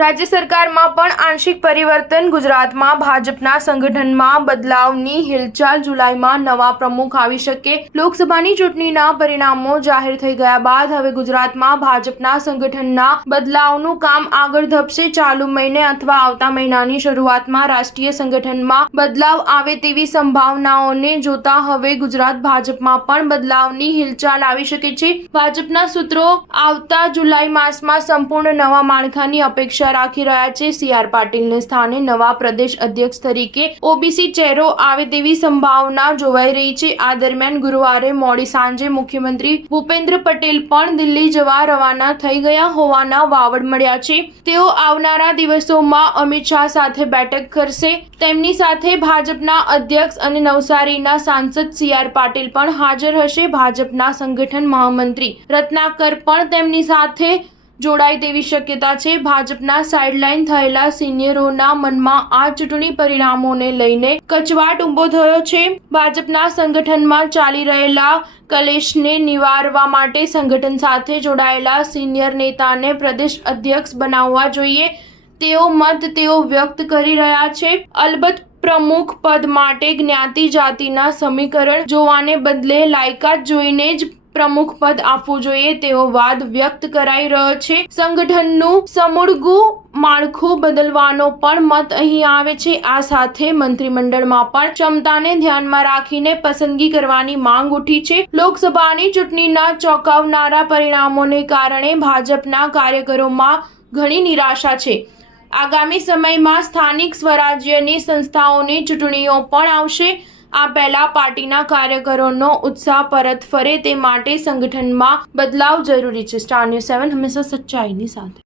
રાજ્ય સરકારમાં પણ આંશિક પરિવર્તન। ગુજરાતમાં ભાજપના સંગઠનમાં બદલાવની હિલચાલ। જુલાઈમાં નવા પ્રમુખ આવી શકે। લોકસભાની ચૂંટણીના પરિણામો જાહેર થઈ ગયા બાદ હવે ગુજરાતમાં ભાજપના સંગઠનના બદલાવનું કામ આગળ ધપશે। ચાલુ મહિને અથવા આવતા મહિનાની શરૂઆતમાં રાષ્ટ્રીય સંગઠનમાં બદલાવ આવે તેવી સંભાવનાઓને જોતા હવે ગુજરાત ભાજપમાં પણ બદલાવની હિલચાલ આવી શકે છે। ભાજપના સૂત્રો આવતા જુલાઈ માસમાં સંપૂર્ણ નવા માળખાની અપેક્ષા રાખી રહ્યા છે। CR પાટીલને સ્થાને નવા પ્રદેશ અધ્યક્ષ તરીકે ઓબીસી ચહેરો આવે તેવી સંભાવના જોવાઈ રહી છે। આ દરમિયાન ગુરુવારે મોડી સાંજે મુખ્યમંત્રી ભૂપેન્દ્ર પટેલ પણ દિલ્હી જવા રવાના થઈ ગયા હોવાના વાવડ મળ્યા છે। તેઓ આવનારા દિવસોમાં અમિત શાહ સાથે બેઠક કરશે। તેમની સાથે ભાજપના અધ્યક્ષ અને નવસારીના સાંસદ CR પાટીલ પણ હાજર હશે। ભાજપના સંગઠન મહામંત્રી રત્નાકર પણ તેમની સાથે જોડાય તેવી શક્યતા છે। ભાજપના સાઇડલાઇન થયેલા સિનિયરોના મનમાં આ ચૂંટણી પરિણામોને લઈને કચવાટ ઊભો થયો છે। ભાજપના સંગઠનમાં ચાલી રહેલા કલેશને નિવારવા માટે સંગઠન સાથે જોડાયેલા સિનિયર નેતાને પ્રદેશ અધ્યક્ષ બનાવવા જોઈએ તેવો મત તેઓ વ્યક્ત કરી રહ્યા છે। અલબત્ત પ્રમુખ પદ માટે જ્ઞાતિ જાતિના સમીકરણ જોવાને બદલે લાયકાત જોઈને જ પ્રમુખ પદ આપવું જોઈએ તેવો વાદ વ્યક્ત કરાઈ રહ્યો છે। સંગઠનનું સમૂળગું માળખું બદલવાનો પણ મત અહીં આવે છે। આ સાથે મંત્રીમંડળમાં પણ ક્ષમતાને ધ્યાનમાં રાખીને પસંદગી કરવાની માંગ ઉઠી છે। લોકસભાની ચૂંટણીના ચોંકાવનારા પરિણામોને કારણે ભાજપના કાર્યકરોમાં ઘણી નિરાશા છે। આગામી સમયમાં સ્થાનિક સ્વરાજ્યની સંસ્થાઓની ચૂંટણીઓ પણ આવશે। આ પહેલા પાર્ટીના કાર્યકરોનો ઉત્સાહ પરત ફરે તે માટે સંગઠનમાં બદલાવ જરૂરી છે। સ્ટાર ન્યૂઝ 7 હંમેશા સચ્ચાઈની સાથે।